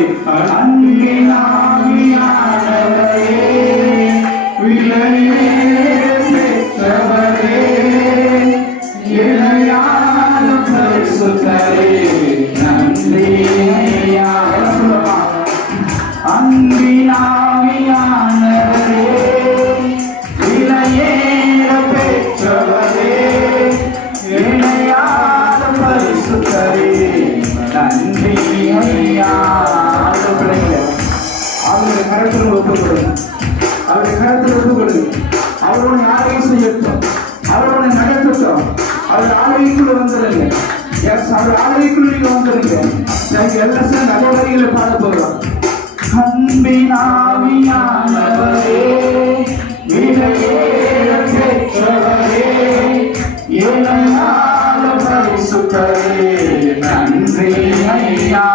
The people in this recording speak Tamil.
சொல்லி அன்பின் ஆவியானவரே, விலையே பெற்றவரே, இணையான பரிசுத்தரே, நன்றி ஐயா. சொல்லலாம். அன்பின் ஆவியானவரே, விலையே பெற்றவரே, இணையான பரிசுத்தரே, நன்றி ஐயா. அவருடைய கருத்தில் ஒப்புக்கொடுங்க, அவருடைய கருத்தில் ஒப்புக்கொடுங்க. அவரோட யாரையும் செய்யட்டும், அவரோட நடத்தட்டும். அவர் ஆலயக்குள்ள வந்துடுங்க. எஸ், அவர் ஆலயக்குள்ள நீங்க வந்துடுங்க. எல்லாம் சேர்ந்து அதே வரிகளை பாட போகிறோம். அன்பின் ஆவியானவரே, விலையே பெற்றவரே, இணையான பரிசுத்தரே, நன்றி ஐயா.